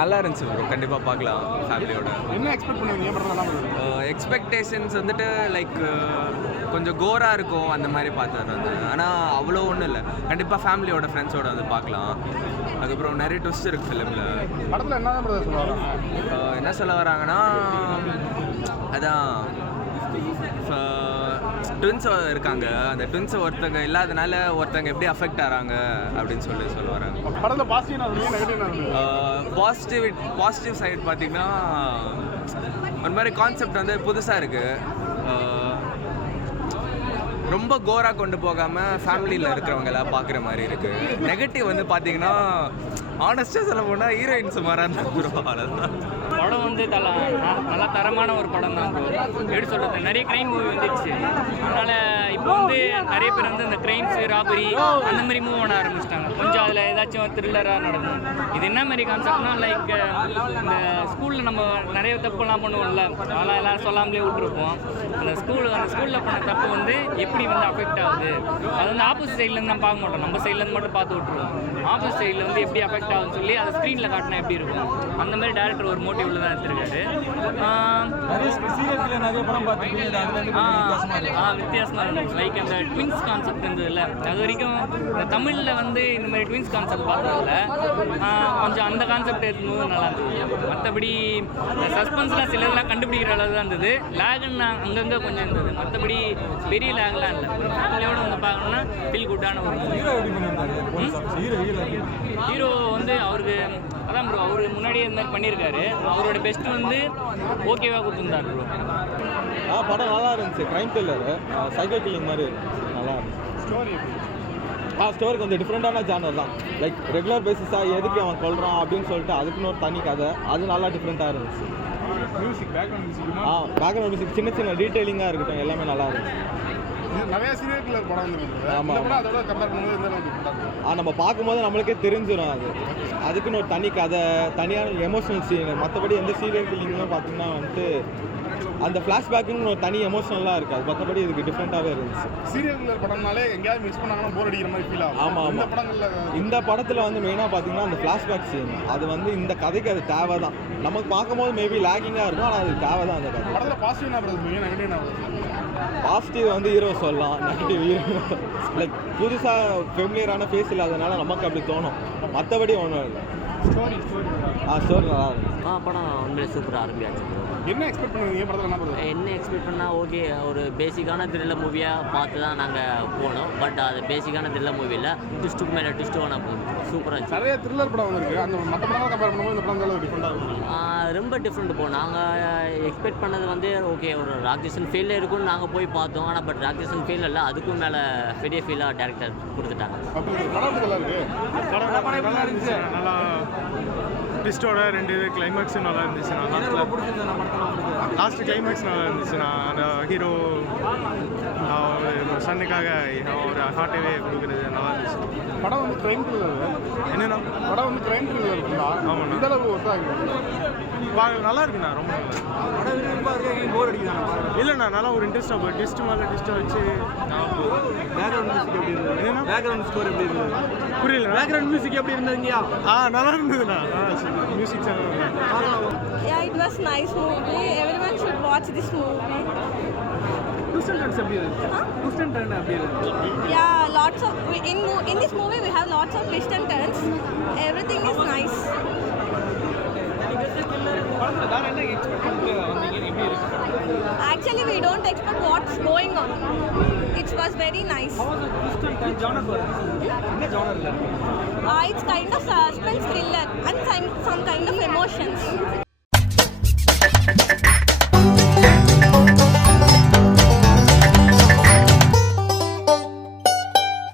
நல்லா இருந்துச்சு ப்ரோ, கண்டிப்பாக பார்க்கலாம் ஃபேமிலியோட. என்ன எக்ஸ்பெக்ட் பண்ணுவீங்க? எக்ஸ்பெக்டேஷன்ஸ் வந்துட்டு லைக் கொஞ்சம் கோராக இருக்கும் அந்த மாதிரி பார்த்துட்டு வந்தேன். ஆனால் அவ்வளோ ஒன்றும் இல்லை, கண்டிப்பாக ஃபேமிலியோட ஃப்ரெண்ட்ஸோட வந்து பார்க்கலாம். அதுக்கப்புறம் நிறைய ட்விஸ்ட் இருக்குது ஃபிலிமில். படத்தில் என்ன சொல்ல வராங்கன்னா, அதான் ட்வின்ஸ் இருக்காங்க, அந்த ட்வின்ஸ் ஒருத்தங்க இல்லாதனால ஒருத்தங்க எப்படி அஃபெக்ட் ஆகிறாங்க அப்படின்னு சொல்ல வராங்க. படத்தில் பாசிட்டிவ் சைடு பார்த்தீங்கன்னா ஒரு மாதிரி கான்செப்ட் வந்து புதுசாக இருக்குது. ரொம்ப கோராக கொண்டு போகாமல் ஃபேமிலியில் இருக்கிறவங்க எல்லாம் பார்க்குற மாதிரி இருக்குது. நெகட்டிவ் வந்து பார்த்தீங்கன்னா ஆனஸ்ட்டாக சொல்ல போனால் ஹீரோயின்ஸ் மாறான்னு அவ்வளோதான். படம் வந்து நல்லா தரமான ஒரு படம் தான். எப்படி சொல்கிறது, நிறைய க்ரைம் மூவி வந்துடுச்சு. அதனால் இப்போ வந்து நிறைய பேர் வந்து இந்த க்ரைம்ஸு, ராபரி அந்த மாதிரி மூவ் பண்ண ஆரம்பிச்சிட்டாங்க. கொஞ்சம் அதில் ஏதாச்சும் த்ரில்லராக நடக்கும். இது என்ன மாதிரி கான்செப்ட்னா, லைக் இந்த ஸ்கூலில் நம்ம நிறைய தப்புலாம் பண்ணுவோம்ல, அதெல்லாம் எல்லோரும் சொல்லாமலே விட்டுருப்போம். அந்த ஸ்கூலில் பண்ண தப்பு வந்து எப்படி வந்து அஃபெக்ட் ஆகுது, அது வந்து ஆப்போசிட் சைட்லேருந்து நான் பார்க்க மாட்டோம், நம்ம சைட்லேருந்து மட்டும் பார்த்து விட்டுருவோம். ஆப்போசிட் சைடில் வந்து எப்படி அஃபெக்ட் ஆகுதுன்னு சொல்லி அதை ஸ்க்ரீனில் காட்டினா எப்படி இருக்கும், அந்த மாதிரி டேரக்டர் ஒரு மோட்டிவில் தான் எடுத்துருக்காரு. வித்தியாசமாக இருந்துச்சு. லைக் அந்த ட்வின்ஸ் கான்செப்ட் இருந்ததுல, அது வரைக்கும் இந்த தமிழில் வந்து இந்த மாதிரி ட்வின்ஸ் கான்செப்ட் பார்த்ததில்ல. கொஞ்சம் அந்த கான்செப்ட் எடுக்கும்போது நல்லா இருந்தது. மற்றபடி சஸ்பென்ஸ்லாம் சிலதெல்லாம் கண்டுபிடிக்கிற அளவு தான் இருந்தது. லேகுன்னு அங்கங்கே கொஞ்சம் இருந்தது, மற்றபடி பெரிய லேக்லாம் இல்லை. ஒரு ஃபேமிலியோடு வந்து பார்க்கணுன்னா ஃபீல் குட்டான ஒரு ஹீரோ வந்து அவருக்கு அதான் ப்ரோ, அவர் முன்னாடியே இந்த மாதிரி பண்ணியிருக்காரு. அவரோட பெஸ்ட் வந்து ஓகேவாக கொடுத்துருந்தார் ப்ரோ. படம் நல்லா இருந்துச்சு. க்ரைம் த்ரில்லர், சைக்கோ கில்லிங் மாதிரி நல்லா இருந்துச்சு. ஸ்டோரி கொஞ்சம் டிஃப்ரெண்ட்டான ஜானர் தான். லைக் ரெகுலர் பேசிஸாக எதுக்கு அவன் கொள்கிறான் அப்படின்னு சொல்லிட்டு அதுக்குன்னு ஒரு தனி கதை, அது நல்லா டிஃப்ரெண்ட்டாக இருந்துச்சு. பேக்ரவுண்ட் மியூசிக் சின்ன சின்ன டீட்டெயிலிங்காக இருக்கட்டும், எல்லாமே நல்லா இருந்துச்சு. நிறைய சீரியல் கில்லர் படம் வந்து ஆமாம், அதோட கம்பேர் பண்ணும்போது நம்ம பார்க்கும்போது நம்மளுக்கே தெரிஞ்சிடும். அதுக்குன்னு ஒரு தனி கதை, தனியான எமோஷனல் சீன். மற்றபடி எந்த சீரியல் கில்லிங்லாம் பார்த்தீங்கன்னா வந்துட்டு அந்த ஃப்ளாஷ்பேக்குன்னு ஒரு தனி எமோஷனலாக இருக்காது. மற்றபடி இதுக்கு டிஃப்ரெண்ட்டாகவே இருந்துச்சு. சீரியல் கில்லர் படம்னாலே எங்கேயாவது மிஸ் பண்ணாங்கன்னா போர் அடிக்கிற மாதிரி ஃபீல் ஆகும். ஆமாம் ஆமாம். இந்த படத்தில் வந்து மெயினாக பார்த்தீங்கன்னா அந்த ஃப்ளாஷ்பேக் சீன், அது வந்து இந்த கதைக்கு அது தேவை தான். நமக்கு பார்க்கும்போது மேபி லேக்கிங்காக இருக்கும், ஆனால் அது தேவை தான். அந்த கதை படத்தில் பாசிட்டிவ் நெகட்டிவ் பாசிட்டிவ் வந்து ஹீரோ சொல்லலாம், நெகட்டிவ் ஹீரோ லைக் புதுசாக ஃபெமிலியரான ஃபேஸ் இல்லாதனால நமக்கு அப்படி தோணும். மற்றபடி ஒன்றும் இல்லை. ஸ்டோரி நல்லா இருந்துச்சு. படம் உண்மையிலே சூப்பராக ஆரம்பியாச்சு. என்ன எக்ஸ்பெக்ட் பண்ணுவீங்க படத்தில்? என்ன எக்ஸ்பெக்ட் பண்ணால் ஓகே, ஒரு பேசிக்கான த்ரில்லர் மூவியாக பார்த்து தான் நாங்கள் போனோம். பட் அது பேசிக்கான த்ரில்லர் மூவியில் ட்விஸ்ட்டுக்கு மேலே ட்விஸ்ட்டு வேணா போகுது. சூப்பராக இருந்துச்சு. நிறைய த்ரில்லர் படம் வந்துருக்கு, அந்த மற்ற படம் கம்பேர் பண்ணும்போது இந்த படம் டிஃப்ரெண்டாக இருக்கும். ரொம்ப டிஃப்ரெண்ட் போகும். நாங்கள் எக்ஸ்பெக்ட் பண்ணது வந்து ஓகே ஒரு ராக்ஸன் ஃபீல்டில் இருக்குன்னு நாங்கள் போய் பார்த்தோம். ஆனால் பட் ராக்ஸன் ஃபீல் இல்லை, அதுக்கும் மேலே பெரிய ஃபீலாக டேரக்டர் கொடுத்துட்டாங்க. படம் நல்லா இருக்கு. நல்லா இருந்துச்சு. நல்லா ட்விஸ்டோட 2 கிளைமேக்ஸும் நல்லா இருந்துச்சு. லாஸ்ட் கிளைமேக்ஸ் நல்லா இருந்துச்சு. நான் அந்த ஹீரோ சன்னுக்காக ஒரு ஹார்ட்டவே கொடுக்குறது நல்லா இருந்துச்சு. படம் வந்து க்ரைம் த்ரில்லர். என்னென்னா படம் வந்து க்ரைம் த்ரில்லர் இருக்குங்களா? ஆமாம், இந்த அளவு ஒர்த்தாங்க. நல்லா இருக்குண்ணா, ரொம்ப நல்லா. போர் அடிக்குது இல்லைண்ணா, நல்லா ஒரு இன்ட்ரெஸ்ட்டாக போய் ட்விஸ்ட் மேலே ட்விஸ்ட்டாக வச்சு. பேக்ரவுண்ட் மியூசிக் எப்படி இருந்தது? என்னென்னா பேக்ரவுண்ட் ஸ்கோர் எப்படி இருந்தது? புரியல. பேக்ரவுண்ட் மியூசிக் எப்படி இருந்ததுங்கயா? நல்லா இருந்ததுண்ணா. Music channel. Yeah, it was nice movie. Everyone should watch this movie. Twist and turns எப்படி இருந்தது? Twist and turn எப்படி இருந்தது? Yeah, lots of in this movie we have lots of twists and turns. Everything is nice. Actually, we don't expect what's going on. It was very nice. It's kind of suspense thriller and some kind of emotions.